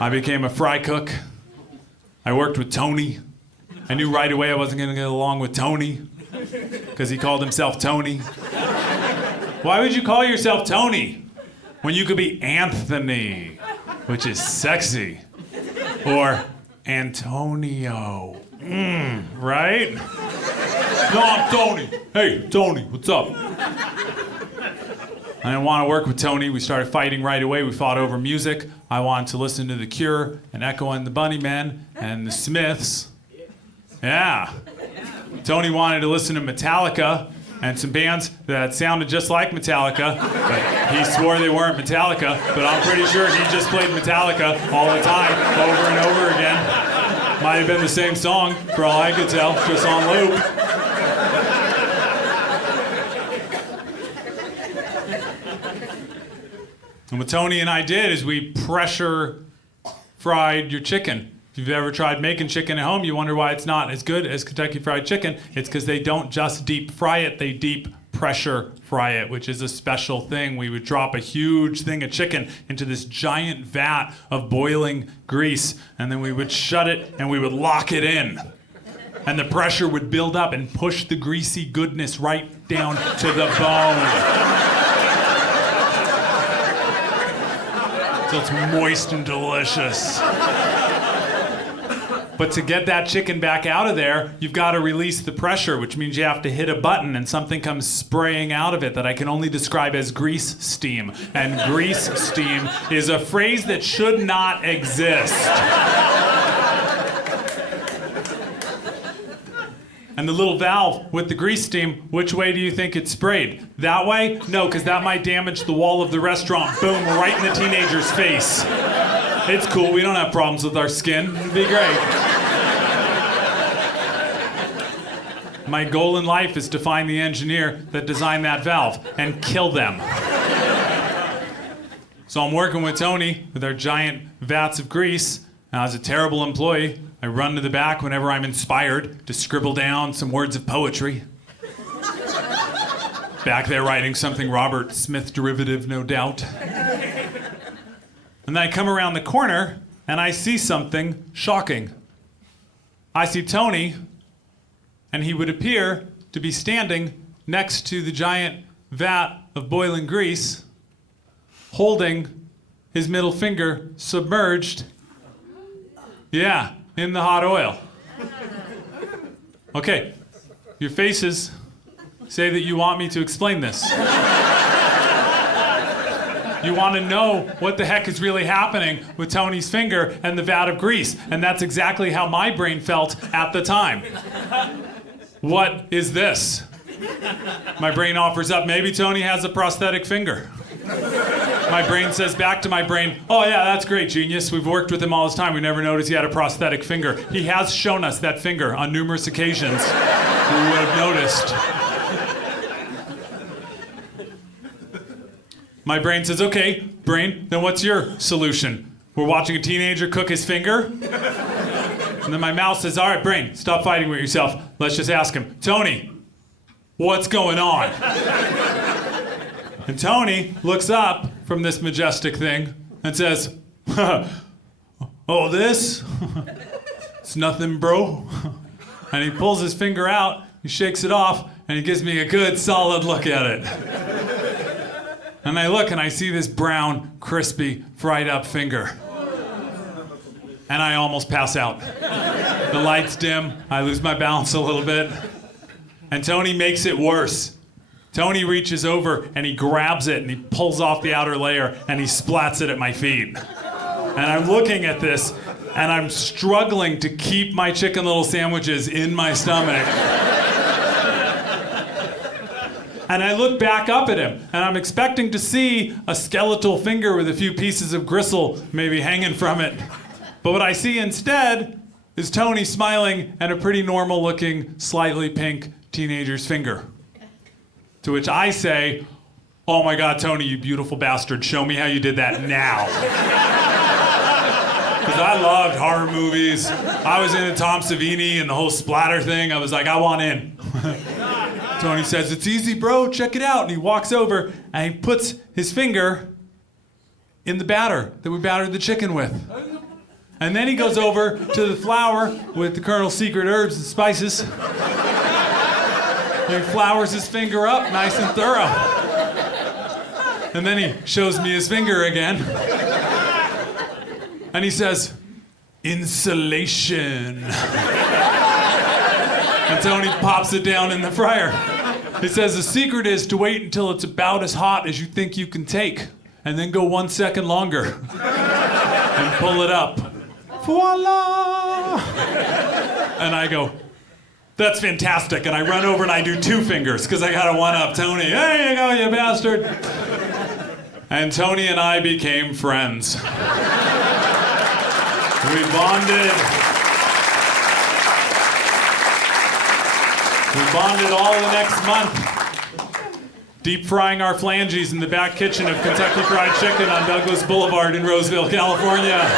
I became a fry cook. I worked with Tony. I knew right away I wasn't going to get along with Tony because he called himself Tony. Why would you call yourself Tony when you could be Anthony, which is sexy, or Antonio, right? No, I'm Tony. Hey, Tony, what's up? I didn't want to work with Tony. We started fighting right away. We fought over music. I wanted to listen to The Cure and Echo and the Bunnymen and the Smiths. Yeah. Tony wanted to listen to Metallica and some bands that sounded just like Metallica, but he swore they weren't Metallica, but I'm pretty sure he just played Metallica all the time, over and over again. Might have been the same song, for all I could tell, just on loop. And what Tony and I did is we pressure fried your chicken. If you've ever tried making chicken at home, you wonder why it's not as good as Kentucky Fried Chicken. It's because they don't just deep fry it, they deep pressure fry it, which is a special thing. We would drop a huge thing of chicken into this giant vat of boiling grease, and then we would shut it and we would lock it in. And the pressure would build up and push the greasy goodness right down to the bone. So it's moist and delicious. But to get that chicken back out of there, you've got to release the pressure, which means you have to hit a button and something comes spraying out of it that I can only describe as grease steam. And grease steam is a phrase that should not exist. And the little valve with the grease steam, which way do you think it's sprayed? That way? No, because that might damage the wall of the restaurant. Boom, right in the teenager's face. It's cool, we don't have problems with our skin. It'd be great. My goal in life is to find the engineer that designed that valve and kill them. So I'm working with Tony with our giant vats of grease. And I was a terrible employee. I run to the back whenever I'm inspired to scribble down some words of poetry. Back there writing something Robert Smith derivative, no doubt. And then I come around the corner and I see something shocking. I see Tony, and he would appear to be standing next to the giant vat of boiling grease, holding his middle finger submerged, in the hot oil. Okay, your faces say that you want me to explain this. You want to know what the heck is really happening with Tony's finger and the vat of grease. And that's exactly how my brain felt at the time. What is this? My brain offers up, maybe Tony has a prosthetic finger. My brain says back to my brain, oh yeah, that's great, genius. We've worked with him all this time. We never noticed he had a prosthetic finger. He has shown us that finger on numerous occasions. We would have noticed. My brain says, okay, brain, then what's your solution? We're watching a teenager cook his finger? And then my mouth says, all right, brain, stop fighting with yourself. Let's just ask him, Tony, what's going on? And Tony looks up from this majestic thing and says, oh, this? It's nothing, bro. And he pulls his finger out, he shakes it off, and he gives me a good, solid look at it. And I look and I see this brown, crispy, fried up finger. And I almost pass out. The lights dim, I lose my balance a little bit. And Tony makes it worse. Tony reaches over and he grabs it and he pulls off the outer layer and he splats it at my feet. And I'm looking at this and I'm struggling to keep my chicken little sandwiches in my stomach. And I look back up at him, and I'm expecting to see a skeletal finger with a few pieces of gristle maybe hanging from it. But what I see instead is Tony smiling and a pretty normal-looking, slightly pink teenager's finger. To which I say, oh my God, Tony, you beautiful bastard, show me how you did that now. Because I loved horror movies. I was into Tom Savini and the whole splatter thing. I was like, I want in. Tony says, it's easy, bro, check it out. And he walks over and he puts his finger in the batter that we battered the chicken with. And then he goes over to the flour with the Colonel's secret herbs and spices. And he flours his finger up nice and thorough. And then he shows me his finger again. And he says, insulation. And Tony pops it down in the fryer. He says the secret is to wait until it's about as hot as you think you can take, and then go 1 second longer. And pull it up. Voila! And I go, that's fantastic. And I run over and I do 2 fingers, because I gotta one-up Tony. There you go, you bastard. And Tony and I became friends. We bonded. We bonded all the next month. Deep frying our phalanges in the back kitchen of Kentucky Fried Chicken on Douglas Boulevard in Roseville, California.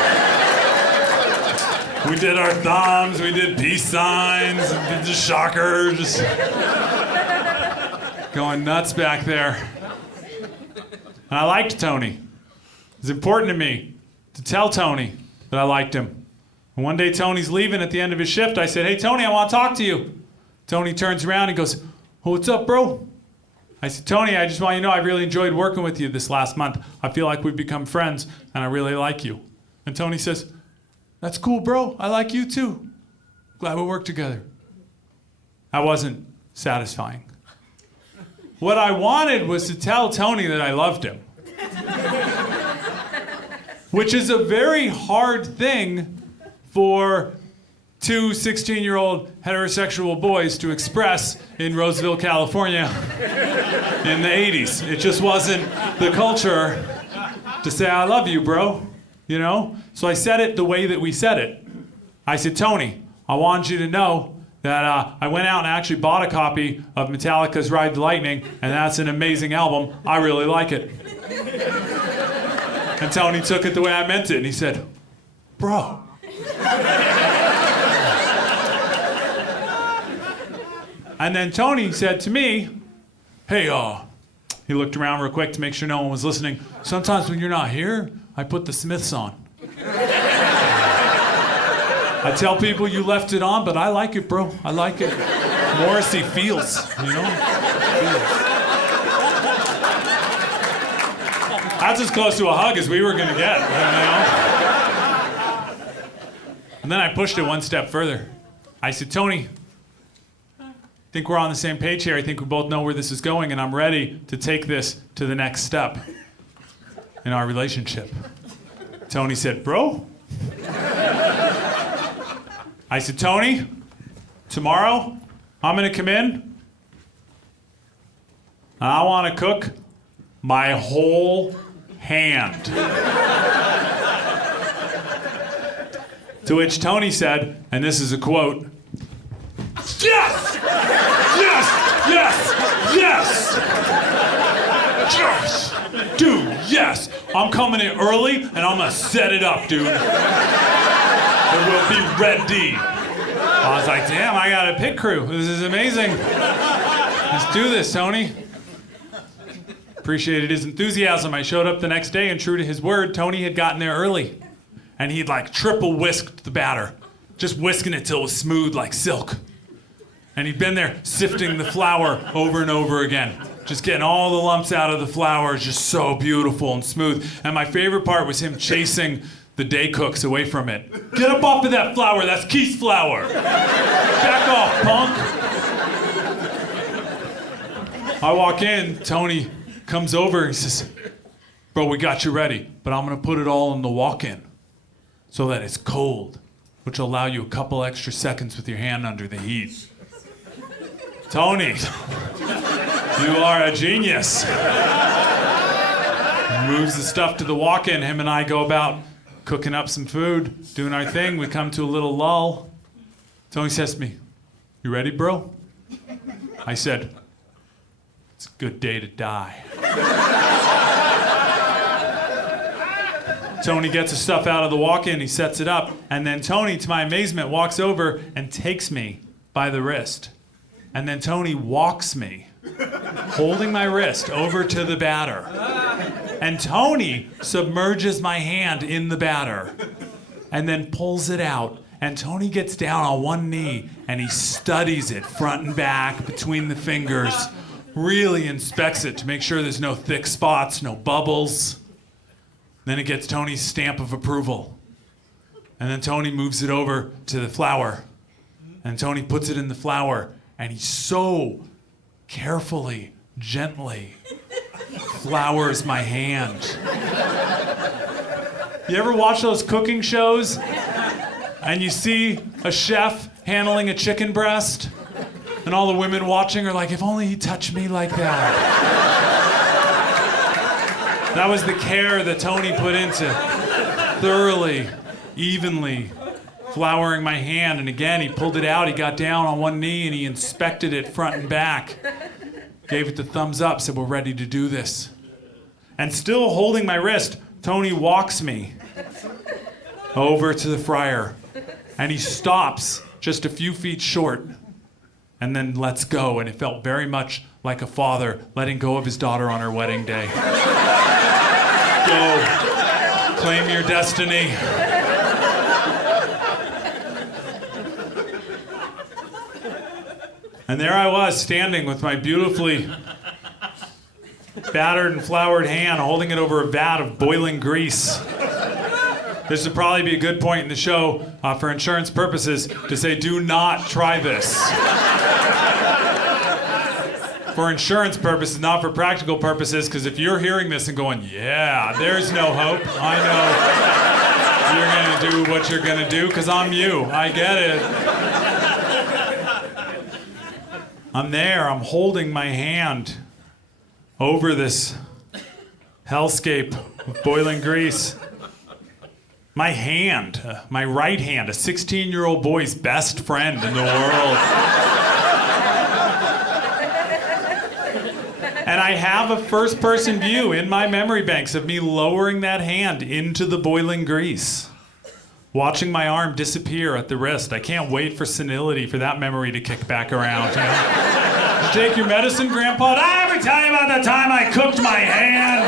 We did our thumbs, we did peace signs, we did the shockers. Going nuts back there. And I liked Tony. It was important to me to tell Tony that I liked him. And one day Tony's leaving at the end of his shift. I said, hey Tony, I want to talk to you. Tony turns around and goes, oh, what's up, bro? I said, Tony, I just want you to know I really enjoyed working with you this last month. I feel like we've become friends, and I really like you. And Tony says, that's cool, bro. I like you too. Glad we worked together. That wasn't satisfying. What I wanted was to tell Tony that I loved him. Which is a very hard thing for 2 16-year-old heterosexual boys to express in Roseville, California in the 80s. It just wasn't the culture to say, I love you, bro, you know? So I said it the way that we said it. I said, Tony, I want you to know that I went out and actually bought a copy of Metallica's Ride the Lightning, and that's an amazing album. I really like it. And Tony took it the way I meant it, and he said, bro. And then Tony said to me, hey, he looked around real quick to make sure no one was listening. Sometimes when you're not here, I put the Smiths on. I tell people you left it on, but I like it, bro. I like it. Morrissey feels, you know? Feels. That's as close to a hug as we were gonna get, you know? And then I pushed it one step further. I said, Tony, I think we're on the same page here. I think we both know where this is going, and I'm ready to take this to the next step in our relationship. Tony said, bro? I said, Tony, tomorrow I'm gonna come in and I wanna cook my whole hand. To which Tony said, and this is a quote, yes! Yes! Yes! Yes! Yes! Dude, yes! I'm coming in early and I'm gonna set it up, dude. It will be ready. I was like, damn, I got a pit crew. This is amazing. Let's do this, Tony. Appreciated his enthusiasm. I showed up the next day, and true to his word, Tony had gotten there early. And he'd like triple whisked the batter. Just whisking it till it was smooth like silk. And he'd been there sifting the flour over and over again. Just getting all the lumps out of the flour, just so beautiful and smooth. And my favorite part was him chasing the day cooks away from it. Get up off of that flour, that's Keith's flour. Back off, punk. I walk in, Tony comes over, he says, bro, we got you ready, but I'm gonna put it all in the walk-in so that it's cold, which will allow you a couple extra seconds with your hand under the heat. Tony, you are a genius. Moves the stuff to the walk-in, him and I go about cooking up some food, doing our thing. We come to a little lull. Tony says to me, you ready, bro? I said, it's a good day to die. Tony gets the stuff out of the walk-in, he sets it up, and then Tony, to my amazement, walks over and takes me by the wrist. And then Tony walks me, holding my wrist, over to the batter. And Tony submerges my hand in the batter and then pulls it out. And Tony gets down on one knee and he studies it front and back between the fingers, really inspects it to make sure there's no thick spots, no bubbles. Then it gets Tony's stamp of approval. And then Tony moves it over to the flour. And Tony puts it in the flour and he so carefully, gently flours my hand. You ever watch those cooking shows and you see a chef handling a chicken breast and all the women watching are like, if only he touched me like that. That was the care that Tony put into thoroughly, evenly flouring my hand. And again, he pulled it out, he got down on one knee and he inspected it front and back. Gave it the thumbs up, said, we're ready to do this. And still holding my wrist, Tony walks me over to the fryer. And he stops just a few feet short and then lets go. And it felt very much like a father letting go of his daughter on her wedding day. Go, claim your destiny. And there I was, standing with my beautifully battered and floured hand, holding it over a vat of boiling grease. This would probably be a good point in the show for insurance purposes to say, do not try this. For insurance purposes, not for practical purposes, because if you're hearing this and going, yeah, there's no hope, I know you're going to do what you're going to do, because I'm you, I get it. I'm there, I'm holding my hand over this hellscape of boiling grease. My hand, my right hand, a 16-year-old boy's best friend in the world. And I have a first-person view in my memory banks of me lowering that hand into the boiling grease, watching my arm disappear at the wrist. I can't wait for senility for that memory to kick back around. You know? Did you take your medicine, Grandpa? Did I ever tell you about the time I cooked my hand?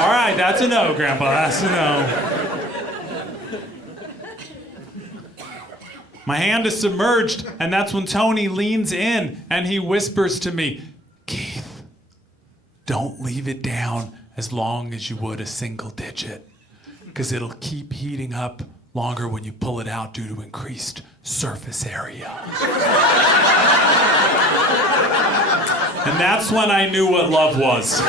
All right, that's a no, Grandpa, that's a no. My hand is submerged, and that's when Tony leans in and he whispers to me, Keith, don't leave it down as long as you would a single digit, because it'll keep heating up longer when you pull it out due to increased surface area. And that's when I knew what love was.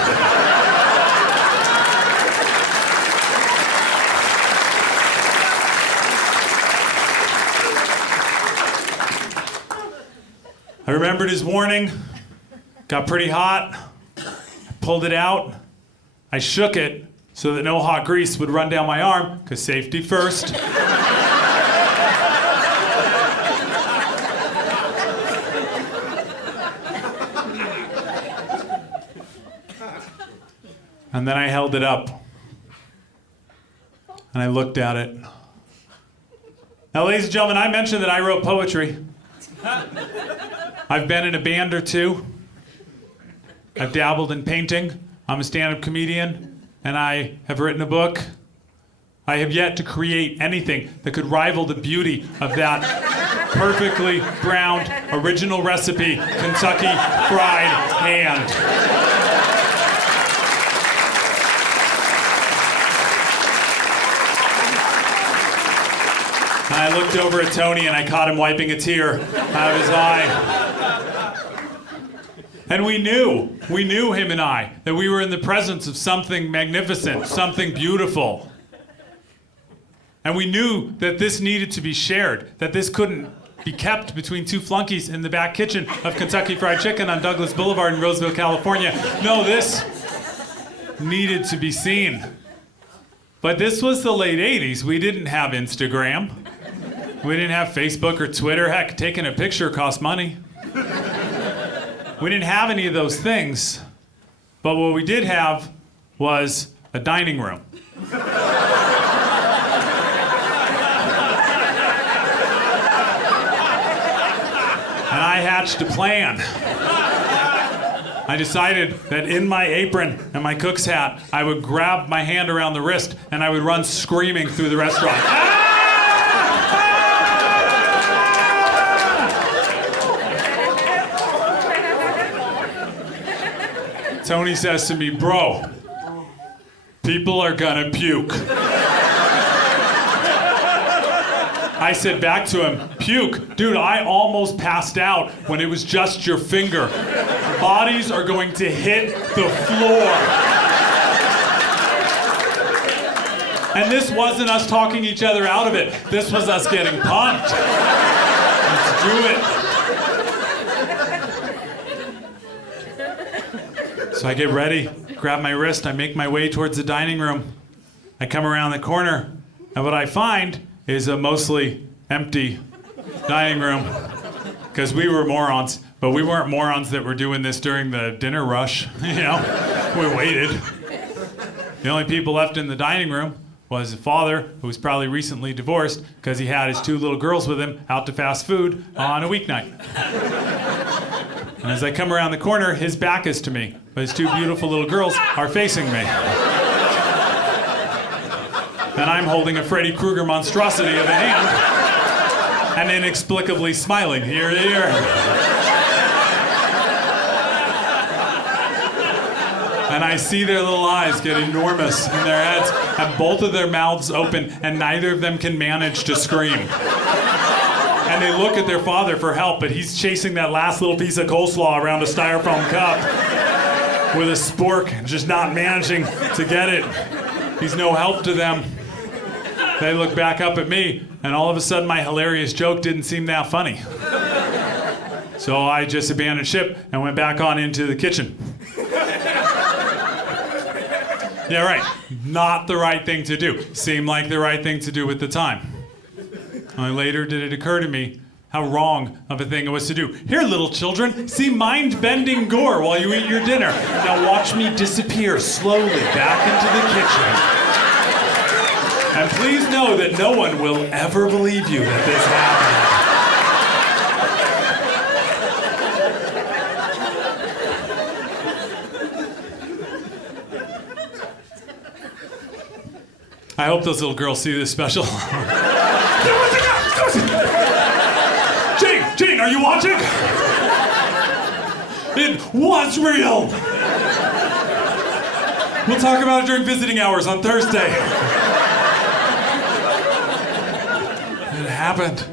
I remembered his warning, got pretty hot, I pulled it out, I shook it so that no hot grease would run down my arm, because safety first. And then I held it up, and I looked at it. Now, ladies and gentlemen, I mentioned that I wrote poetry. I've been in a band or two. I've dabbled in painting. I'm a stand-up comedian, and I have written a book. I have yet to create anything that could rival the beauty of that perfectly browned, original recipe, Kentucky Fried Hand. And I looked over at Tony and I caught him wiping a tear out of his eye. And we knew, him and I, that we were in the presence of something magnificent, something beautiful. And we knew that this needed to be shared, that this couldn't be kept between two flunkies in the back kitchen of Kentucky Fried Chicken on Douglas Boulevard in Roseville, California. No, this needed to be seen. But this was the late 80s. We didn't have Instagram. We didn't have Facebook or Twitter. Heck, taking a picture cost money. We didn't have any of those things. But what we did have was a dining room. And I hatched a plan. I decided that in my apron and my cook's hat, I would grab my hand around the wrist and I would run screaming through the restaurant. Tony says to me, "Bro, people are gonna puke." I said back to him, "Puke? Dude, I almost passed out when it was just your finger. Bodies are going to hit the floor." And this wasn't us talking each other out of it. This was us getting pumped. Let's do it. So I get ready, grab my wrist, I make my way towards the dining room. I come around the corner, and what I find is a mostly empty dining room. Because we were morons, but we weren't morons that were doing this during the dinner rush. You know, we waited. The only people left in the dining room was a father who was probably recently divorced because he had his 2 little girls with him out to fast food on a weeknight. And as I come around the corner, his back is to me, but his 2 beautiful little girls are facing me. And I'm holding a Freddy Krueger monstrosity of a hand and inexplicably smiling ear to ear. And I see their little eyes get enormous in their heads and both of their mouths open and neither of them can manage to scream. And they look at their father for help, but he's chasing that last little piece of coleslaw around a styrofoam cup with a spork and just not managing to get it. He's no help to them. They look back up at me, and all of a sudden my hilarious joke didn't seem that funny. So I just abandoned ship and went back on into the kitchen. Yeah, right. Not the right thing to do. Seemed like the right thing to do at the time. Only later did it occur to me how wrong of a thing it was to do. Here, little children, see mind-bending gore while you eat your dinner. Now watch me disappear slowly back into the kitchen. And please know that no one will ever believe you that this happened. I hope those little girls see this special. Gene, are you watching? It was real. We'll talk about it during visiting hours on Thursday. It happened.